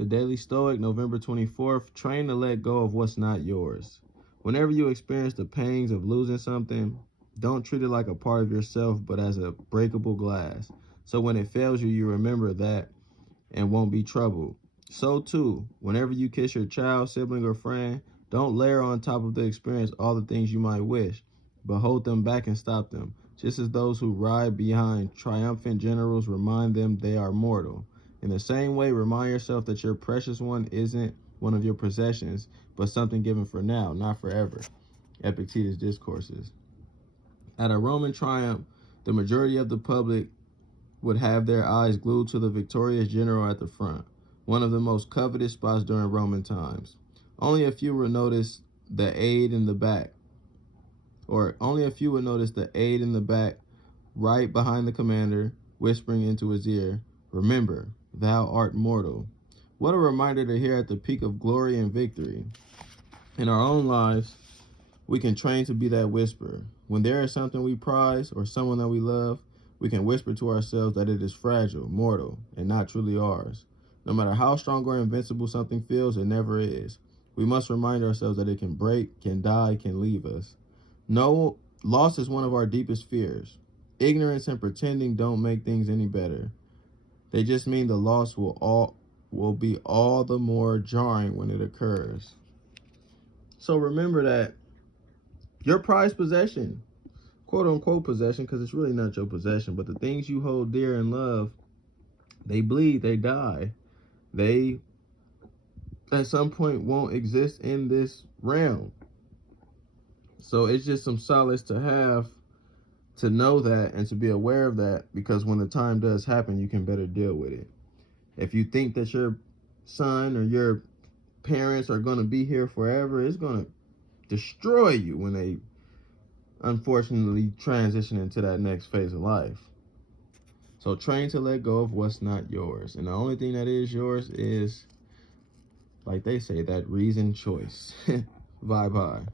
The Daily Stoic, November 24th. Train to let go of what's not yours. Whenever you experience the pangs of losing something, don't treat it like a part of yourself, but as a breakable glass. So when it fails you, you remember that and won't be troubled. So too, whenever you kiss your child, sibling, or friend, don't layer on top of the experience all the things you might wish, but hold them back and stop them. Just as those who ride behind triumphant generals remind them they are mortal. In the same way, remind yourself that your precious one isn't one of your possessions, but something given for now, not forever. Epictetus Discourses. At a Roman triumph, the majority of the public would have their eyes glued to the victorious general at the front, one of the most coveted spots during Roman times. Only a few would notice the aide in the back, right behind the commander, whispering into his ear, "Remember, thou art mortal." What a reminder to hear at the peak of glory and victory. In our own lives, we can train to be that whisperer. When there is something we prize or someone that we love, we can whisper to ourselves that it is fragile, mortal, and not truly ours. No matter how strong or invincible something feels, it never is. We must remind ourselves that it can break, can die, can leave us. No, loss is one of our deepest fears. Ignorance and pretending don't make things any better. They just mean the loss will be all the more jarring when it occurs. So remember that your prized possession, quote unquote possession, because it's really not your possession, but the things you hold dear and love, they bleed, they die. They at some point won't exist in this realm. So it's just some solace to have, to know that and to be aware of that, because when the time does happen, you can better deal with it. If you think that your son or your parents are going to be here forever, it's going to destroy you when they unfortunately transition into that next phase of life. So train to let go of what's not yours. And the only thing that is yours is, like they say, that reasoned choice. Bye-bye.